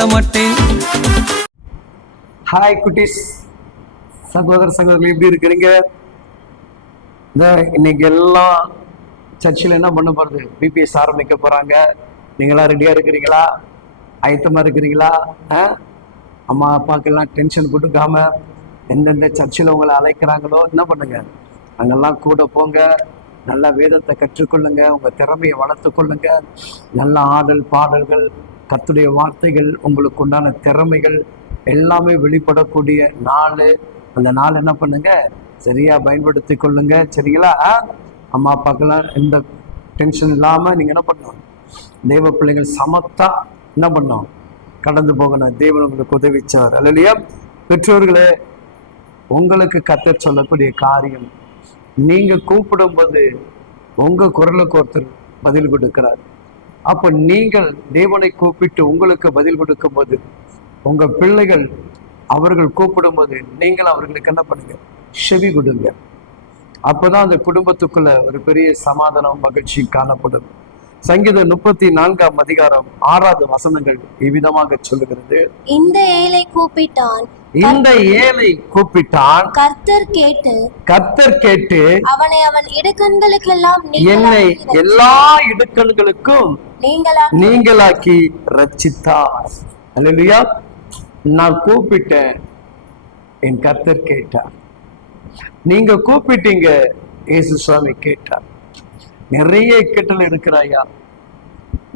சொல்ல மாட்டேன். ஹாய் குட்டீஸ், சகோதர சகோதரி, எப்படி இருக்கிறீங்க? இன்னைக்கு எல்லாம் சர்ச்சில் என்ன பண்ண போறது? பிபிஎஸ் ஆரம்பிக்க போறாங்க. நீங்களா ரெடியா இருக்கிறீங்களா? ஆயத்தமா இருக்கிறீங்களா? அம்மா அப்பாக்கெல்லாம் டென்ஷன் கொடுக்காம எந்தெந்த சர்ச்சில் உங்களை அழைக்கிறாங்களோ என்ன பண்ணுங்க, அங்கெல்லாம் கூட போங்க. நல்ல வேதத்தை கற்றுக்கொள்ளுங்க, உங்க திறமையை வளர்த்து கொள்ளுங்க. நல்ல ஆடல் பாடல்கள், கர்த்தருடைய வார்த்தைகள், உங்களுக்கு உண்டான திறமைகள் எல்லாமே வெளிப்படக்கூடிய நாள். அந்த நாள் என்ன பண்ணுங்க, சரியா பயன்படுத்தி கொள்ளுங்க. சரிங்களா? அம்மா அப்பாக்கெல்லாம் எந்த டென்ஷன் இல்லாம நீங்க என்ன பண்ணணும், தெய்வ பிள்ளைகள் சமத்தா என்ன பண்ணோம், கடந்து போகணும். தேவன் உங்களுக்கு உதவிச்சார். அல்லையா? பெற்றோர்களே, உங்களுக்கு கர்த்தர் சொல்லக்கூடிய காரியம், நீங்க கூப்பிடும் போது உங்க குரலுக்கு ஒருத்தர் பதில் கொடுக்கிறார். அப்ப நீங்கள் தேவனை கூப்பிட்டு உங்களுக்கு பதில் கொடுக்கும் போது, உங்க பிள்ளைகள் அவர்கள் கூப்பிடும் போது நீங்கள் அவர்களுக்கு என்ன பண்ணுங்க, செவி கொடுங்க. அப்பதான் அந்த குடும்பத்துக்குள்ள ஒரு பெரிய சமாதானம், மகிழ்ச்சி காணப்படும். சங்கீதம் 34ஆம் அதிகாரம் 6வது வசனங்கள் இவ்விதமாக சொல்லுகிறது. இந்த ஏழை கூப்பிட்டான், கர்த்தர் கேட்டு அவனை அவன் இடுக்கண்களுக்கெல்லாம் என்னை எல்லா இடுக்கண்களுக்கும் நீங்களாக்கி ரட்சித்தார். அல்லேலூயா. நான் கூப்பிட்டேன், என் கர்த்தர் கேட்டார். நீங்க கூப்பிட்டீங்க, இயேசு சுவாமி கேட்டார். நிறைய இக்கட்டில் இருக்கிறாயா?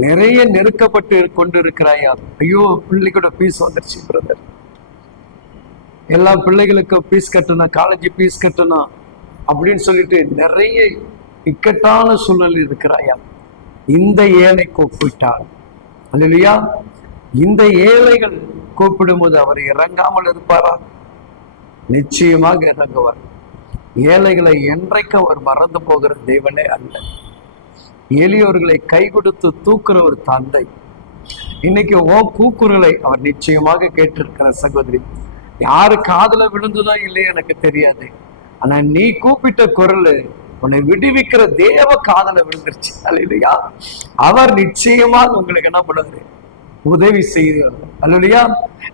நிறைய நெருக்கப்பட்டு கொண்டு இருக்கிறாயா? ஐயோ, பிள்ளைகளோட ஃபீஸ் வந்துருச்சு பிரதர், எல்லா பிள்ளைகளுக்கும் ஃபீஸ் கட்டணும், காலேஜ் ஃபீஸ் கட்டணும் அப்படின்னு சொல்லிட்டு நிறைய இக்கட்டான சூழ்நிலை இருக்கிறாயா? இந்த ஏழை கூப்பிட்டார். அல்லேலூயா. இந்த ஏழைகள் கூப்பிடும் போது அவர் இறங்காமல் இருப்பாரா? நிச்சயமாக இறங்குவார். ஏழைகளை என்றைக்கு அவர் மறந்து போகிற தேவனே அல்ல. எளியோர்களை கை கொடுத்து தூக்குற ஒரு தந்தை. இன்னைக்கு கூக்குரலை அவர் நிச்சயமாக கேட்டிருக்கிற சகோதரி. யாரு காதுல விழுந்துதான் இல்லையே எனக்கு தெரியாது, ஆனா நீ கூப்பிட்ட குரல் உன்னை விடுவிக்கிற தேவ காதுல விழுந்துருச்சு. அல்லையா? அவர் நிச்சயமாக உங்களுக்கு என்ன பண்ணுவாரு, உதவி செய்வார். அல்லையா?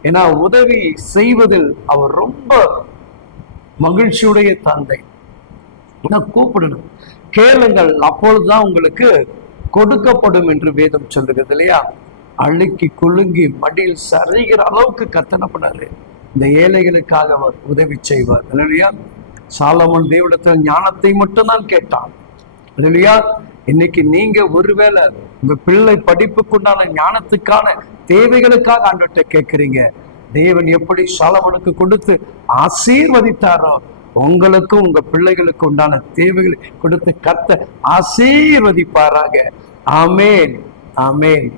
ஏன்னா உதவி செய்வதில் அவர் ரொம்ப மகிழ்ச்சியுடைய தந்தை. கூப்பிடணும், கேளுங்கள், அப்பொழுதுதான் உங்களுக்கு கொடுக்கப்படும் என்று வேதம் சொல்லுகிறது. இல்லையா? அழுக்கி குலுங்கி மடியில் சரிகிற அளவுக்கு கர்த்தர் பண்ணாரு, இந்த ஏழைகளுக்காக அவர் உதவி செய்வார். இல்லையா? சாலமோன் தேவனிடத்தில் ஞானத்தை மட்டும்தான் கேட்டான். இல்லையா? இன்னைக்கு நீங்க ஒருவேளை உங்க பிள்ளை படிப்புக்குண்டான ஞானத்துக்கான தேவைகளுக்காக ஆண்டவர்கிட்ட கேட்கிறீங்க. தேவன் எப்படி சாலமோனுக்கு கொடுத்து ஆசீர்வதித்தாரோ, உங்களுக்கும் உங்க பிள்ளைகளுக்கு உண்டான தேவைகளை கொடுத்து கர்த்தர் ஆசீர்வதிப்பாராக. ஆமேன், ஆமேன்.